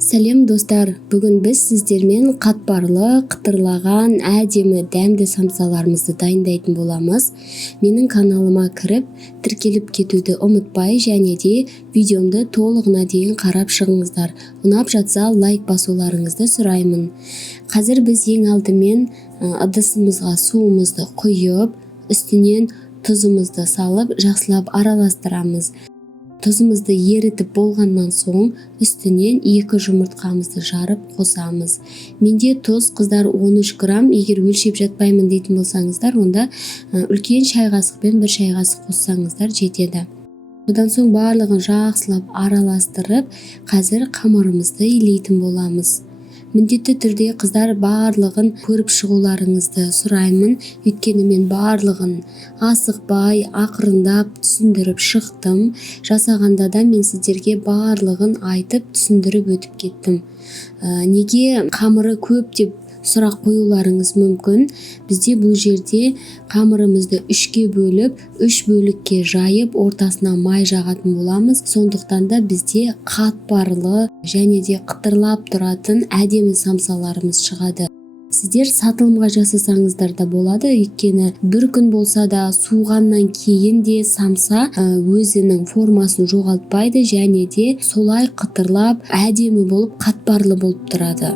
Сәлем достар, бүгін біз сіздермен қатпарлы, қытырлаған, әдемі, дәмді самсаларымызды дайындайтын боламыз. Менің каналыма кіріп, тіркеліп кетуді ұмытпай, және де видеомды толығына дейін қарап шығыңыздар. Ұнап жатса лайк басуларыңызды сұраймын. Қазір біз ең алдымен ыдысымызға суымызды құйып, үстінен тұзымызды салып, жақсылап араластырамыз. Тұзымызды ерітіп болғаннан соң үстінен 2 жұмыртқамызды жарып қосамыз. Менде тұз қыздар 13 грамм, егер өлшеп жатпаймын дейтін болсаңыздар, онда үлкен шай қасықпен 1 шай қасық қоссаңыздар жетеді. Одан соң барлығын жақсылап араластырып, қазір қамырымызды илейтін боламыз. Міндетті түрде қыздар барлығын көріп шығуларыңызды сұраймын, өйткені мен барлығын асықпай, ақырындап түсіндіріп шықтым. Жасағанда да мен сіздерге барлығын айтып түсіндіріп өтіп кеттім. Неге қамыры көп деп сұрақ қоюларыңыз мүмкін. Бізде бұл жерде қамырымызды 3-ке бөліп, 3 бөлікке жайып, ортасына май жағатын боламыз. Сондықтан да бізде қатпарлы және де қытырлап тұратын әдемі самсаларымыз шығады. Сіздер сатылымға жасасаңыздар да болады, өйткені бір күн болса да суғаннан кейін де самса өзінің формасын жоғалтпайды, және де солай қытырлап, әдемі болып, қатпарлы болып тұрады.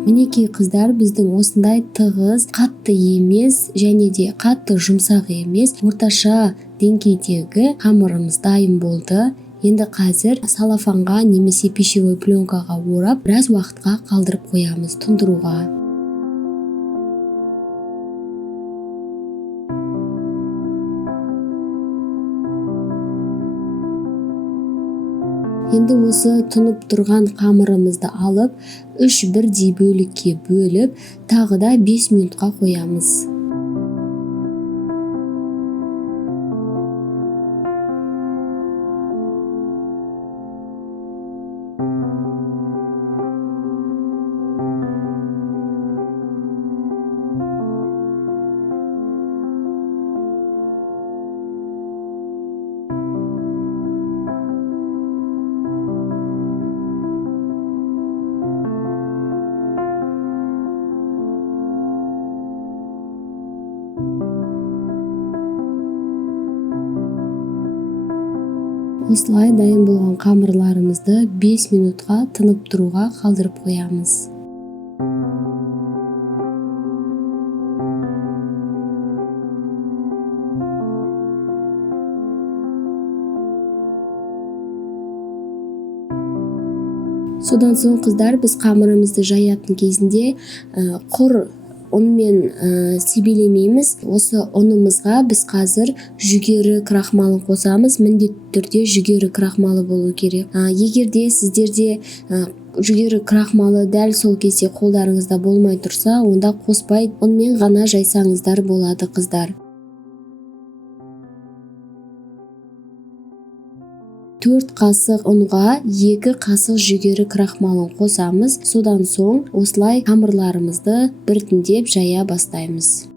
Мінекей қыздар, біздің осындай тығыз, қатты емес және де қатты жұмсақ емес, орташа деңгейдегі қамырымыз дайын болды. Енді қазір салафанға немесе пищевой пленкаға орап, біраз уақытқа қалдырып қоямыз тұндыруға. Енді осы тұнып тұрған қамырымызды алып, 3 бірдей бөлікке бөліп, тағы да 5 минутқа қоямыз. Осылай дайын болған қамырларымызды 5 минутқа тынып тұруға қалдырып қоямыз. Содан соң қыздар, біз қамырымызды жаятын кезінде құр ұнмен себелемейміз. Осы ұнымызға біз қазір жүгері крахмалын қосамыз. Міндетті түрде жүгері крахмалы болу керек. Егер де сіздерде жүгері крахмалы дәл сол кезде қолдарыңызда болмай тұрса, онда қоспай ұнмен ғана жайсаңыздар болады қыздар. 4 қасық ұнға 2 қасық жүгері крахмалын қосамыз. Содан соң осылай қамырларымызды біртіндеп жая бастаймыз.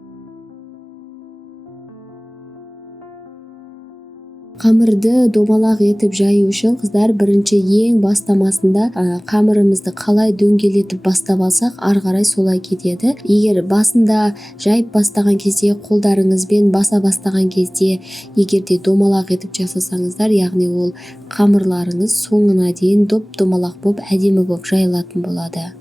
Қамырды домалақ етіп жаю үшін қыздар, бірінші ең бастамасында қамырымызды қалай дөңгелетіп бастап алсақ, ары қарай солай кетеді. Егер басында жайып бастаған кезде, қолдарыңызбен баса бастаған кезде, егер де домалақ етіп жасасаңыздар, яғни ол қамырларыңыз соңына дейін доп-домалақ болып, әдемі болып жайылатын болады.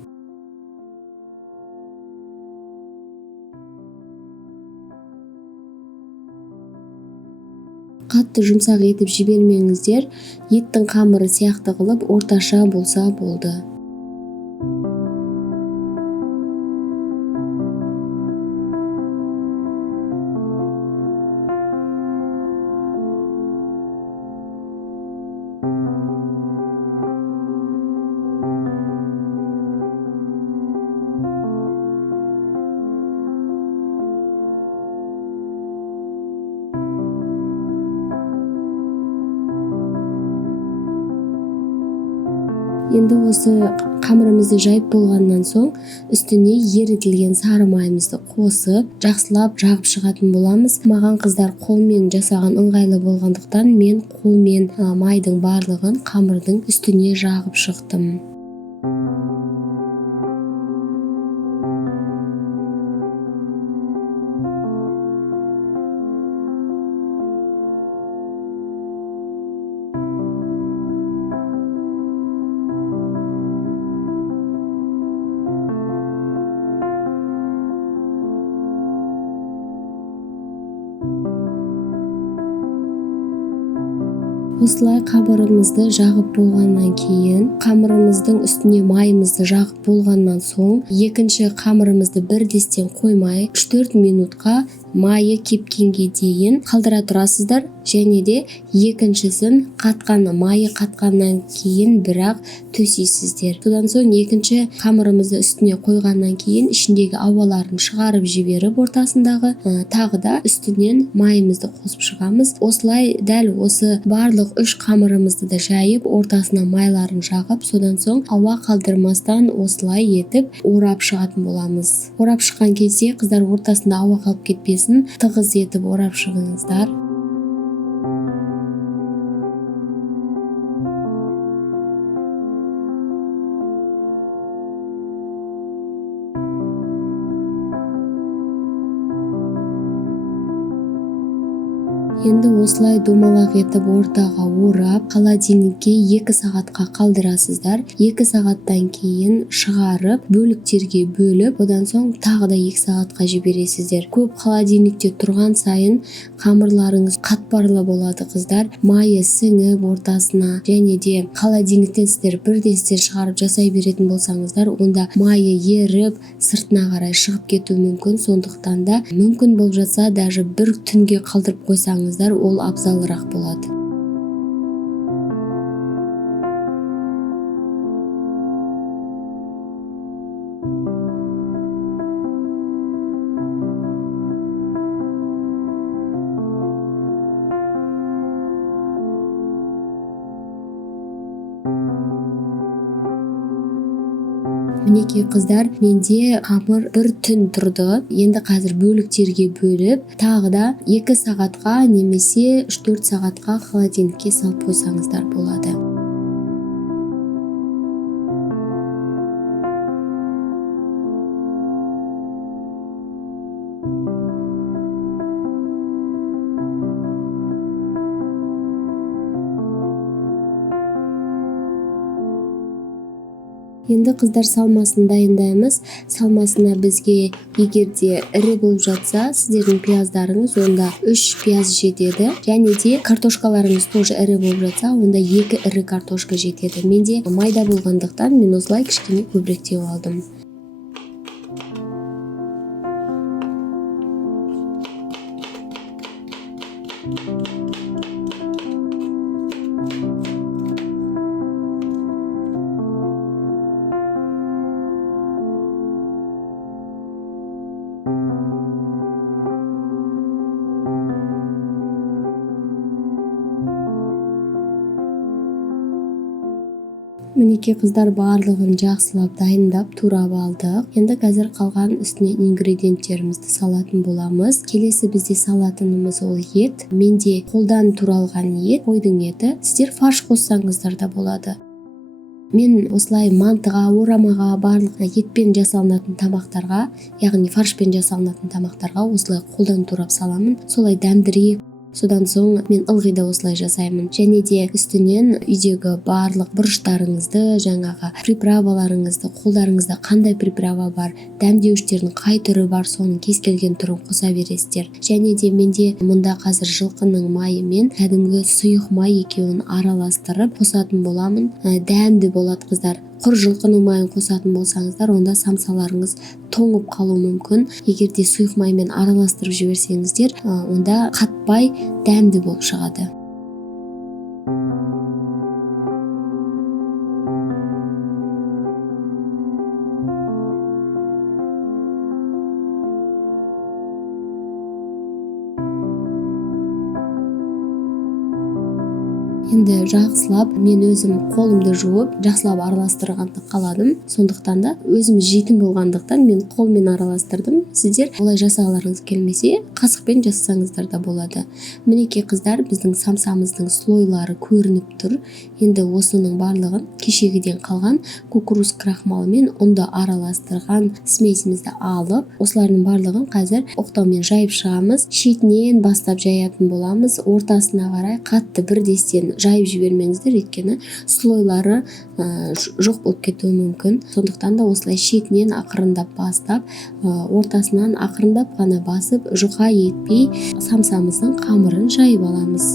Қатты жұмсақ етіп жібермеңіздер, еттің қамыры сияқты қылып орташа болса болды. Енді осы қамырымызды жайып болғаннан соң үстіне ерітілген сары майымызды қосып жақсылап жағып шығатын боламыз. Маған қыздар қолмен жасаған ыңғайлы болғандықтан мен қолмен майдың барлығын қамырдың үстіне жағып шықтым. Осылай қамырымызды жағып болғаннан кейін, қамырымыздың үстіне майымызды жағып болғаннан соң, екінші қамырымызды бір дестен қоймай 3-4 минутқа майы кепкенге дейін қалдыра тұрасыздар, және де екіншісін майы қатқаннан кейін бірақ төсейсіздер. Содан соң екінші қамырымызды үстіне қойғаннан кейін ішіндегі ауаларын шығарып жіберіп ортасындағы тағы да үстінен майымызды қосып шығамыз. Осылай дәл осы барлық 3 қамырымызды да жайып ортасына майларын жағып, содан соң ауа қалдырмастан осылай етіп орап шығатын боламыз. Орап шыққан кезде қыздар ортасында ауа қалып кетпесін, тығыз етіп орап шығыңыздар. Енді осылай домалақ етіп ортаға орап, холодильникке 2 сағатқа қалдырасыздар. 2 сағаттан кейін шығарып, бөліктерге бөліп, одан соң тағы да 2 сағатқа жібересіздер. Көп холодильникте тұрған сайын қамырларыңыз қатпарлы болады қыздар. Майы сіңіп ортасына, және де холодильниктен сіздер бірден шығарып жасай беретін болсаңыздар, онда майы еріп, сыртына қарай шығып кетуі мүмкін. Сондықтан да мүмкін болып жатса, даже бір түнге қалдырып қойсаңыз, ол абзалырақ болады. Мінекей қыздар, менде қамыр бір түн тұрды. Енді қазір бөліктерге бөліп, тағы да 2 сағатқа немесе 3-4 сағатқа холодильникке салып қойсаңыздар болады. Енді қыздар салмасын дайындаймыз. Салмасына бізге егерде ірі болып жатса, сіздердің пияздарыңыз онда 3 пияз жетеді. Және де картошкаларыңыз тоже ірі болып жатса, онда 2 ірі картошка жетеді. Менде майда болғандықтан мен осылай кішкене көбірек теуіп алдым. Мінекей қыздар, барлығын жақсылап дайындап турап алдық. Енді қазір қалған үстіне ингредиенттерімізді салатын боламыз. Келесі бізде салатынымыз ол ет. Менде қолдан туралған ет, қойдың еті. Сіздер фарш қоссаңыздар да болады. Мен осылай мантыға, орамаға, барлық етпен жасалынатын тамақтарға, яғни фаршпен жасалынатын тамақтарға осылай қолдан турап саламын. Солай дәмдірек. Содан соң мен ылғи да осылай жасаймын. Және де үстінен үйдегі барлық бұрыштарыңызды, жаңағы приправаларыңызды, қолдарыңызда қандай приправа бар, дәмдеуіштердің қай түрі бар, соның кез келген түрін қоса бересіздер. Және де менде мұнда қазір жылқының майы мен кәдімгі сұйық май екеуін араластырып қосатын боламын. Дәмді болады қыздар. Құр жылқының майын қосатын болсаңыздар, онда самсаларыңыз тоңып қалуы мүмкін. Егерде сұйық маймен араластырып жіберсеңіздер, онда қатпай дәмді болып шығады. Енді жақсылап мен өзім қолымды жуып жақсылап араластырғанды қаладым. Сондықтан да өзім жейтін болғандықтан мен қолмен араластырдым. Сіздер олай жасағыларыңыз келмесе қасықпен жасасаңыздар да болады. Мінекей қыздар, біздің самсамыздың слойлары көрініп тұр. Енді осының барлығын кешегіден қалған кукуруз крахмалы мен ұнды араластырған смесімізді алып, осылардың барлығын қазір оқтаумен жайып шығамыз. Шетінен бастап жаятын боламыз. Ортасына қарай қатты бірдестен жайып жібермеңіздер, өйткені слойлары жоқ болып кетуі мүмкін. Сондықтан да осылай шетінен ақырындап бастап, ортасынан ақырындап қана басып, жұқа етпей самсамыздың қамырын жайып аламыз.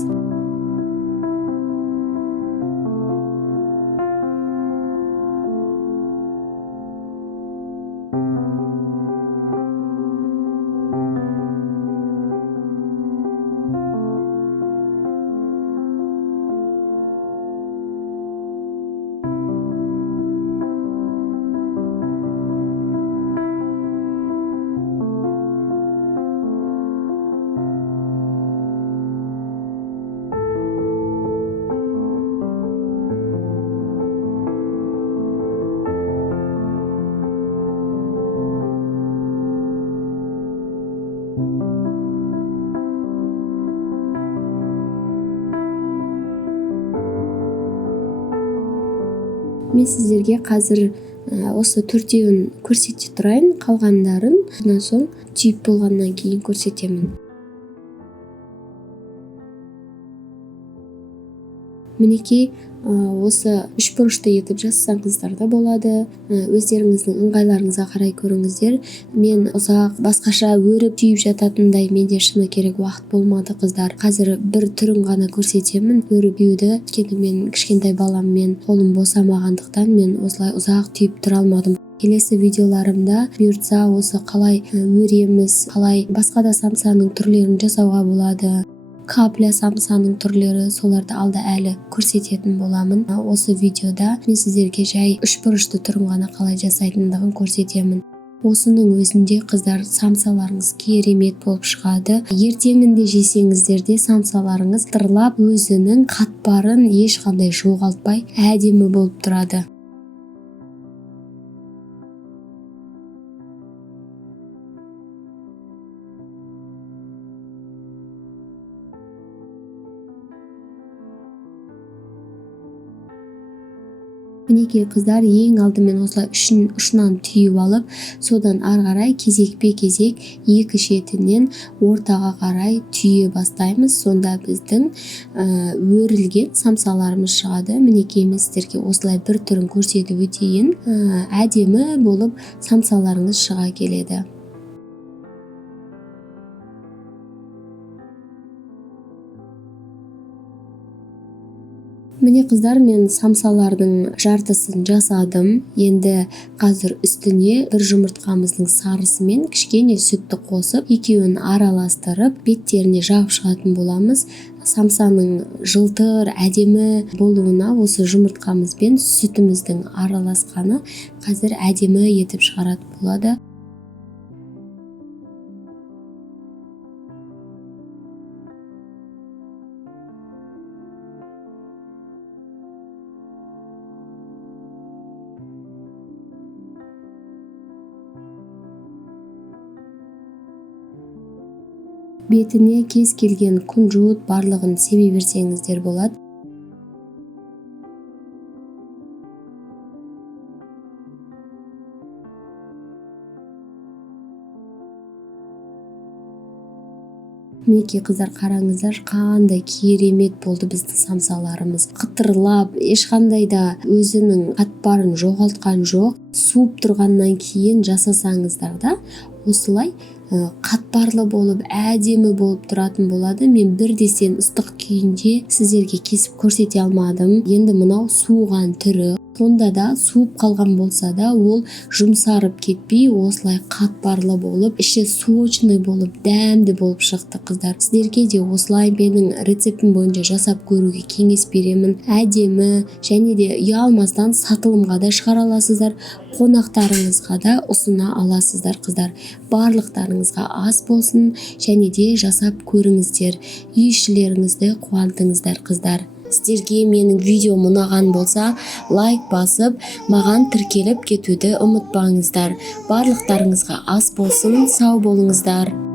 Мен сіздерге қазір осы төртеуін көрсете тұрайын, қалғандарын содан соң түйіп болғаннан кейін көрсетемін. Мінекей осы үшбұрышты етіп жазсаңыздар да болады. Өздеріңіздің ыңғайларыңызға қарай көріңіздер. Мен ұзақ басқаша өріп түйіп жататындай менде шыны керек уақыт болмады, қыздар. Қазір бір түрін ғана көрсетемін өріп түйуді. Өйткені мен кішкентай баламмен қолым босамағандықтан мен осылай ұзақ түйіп тұра алмадым. Келесі видеоларымда бұйыртса осы қалай өреміз, қалай басқа да самсаның түрлерін жасауға болады, капля самсаның түрлері, соларды алда әлі көрсететін боламын. Осы видеода мен сіздерге жай үшбұрышты түрін ғана қалай жасайтындығын көрсетемін. Осының өзінде қыздар самсаларыңыз керемет болып шығады. Ертеңінде жесеңіздер де самсаларыңыз тырлап өзінің қатпарын ешқандай жоғалтпай әдемі болып тұрады. Мінекей қыздар, ең алдымен осылай ұшынан түйіп алып, содан ары қарай кезекпе кезек екі шетінен ортаға қарай түйе бастаймыз. Сонда біздің өрілген самсаларымыз шығады. Мінекей мен сіздерге осылай бір түрін көрсетіп өтейін. Әдемі болып самсаларыңыз шыға келеді. Міне қыздар, мен самсалардың жартысын жасадым. Енді қазір үстіне бір жұмыртқамыздың сарысы мен кішкене сүтті қосып, екеуін араластырып, беттеріне жағып шығатын боламыз. Самсаның жылтыр, әдемі болуына осы жұмыртқамыз бен сүтіміздің араласқаны қазір әдемі етіп шығаратын болады. Бетіне кез келген күнжут барлығын себе берсеңіздер болады. Мінекей қыздар, қараңыздар, қандай керемет болды біздің самсаларымыз. Қытырлап, ешқандай да өзінің қатпарын жоғалтқан жоқ. Суып тұрғаннан кейін жасасаңыздар да осылай қатпарлы болып, әдемі болып тұратын болады. Мен бірден ыстық күйінде сіздерге кесіп көрсете алмадым. Енді мынау суыған түрі. Сонда да суып қалған болса да, ол жұмсарып кетпей, осылай қатпарлы болып, іші сочный болып, дәмді болып шықты, қыздар. Сіздерге де осылай менің рецептім бойынша жасап көруге кеңес беремін. Әдемі және де ұялмастан сатылымға да шығара аласыздар, қонақтарыңызға да ұсына аласыздар, қыздар. Барлықтарыңызға ас болсын және де жасап көріңіздер. Үй ішілеріңізді қуантыңыздар, қыздар. Сіздерге менің видеом ұнаған болса, лайк басып, маған тіркеліп кетуді ұмытпаңыздар. Барлықтарыңызға ас болсын, сау болыңыздар.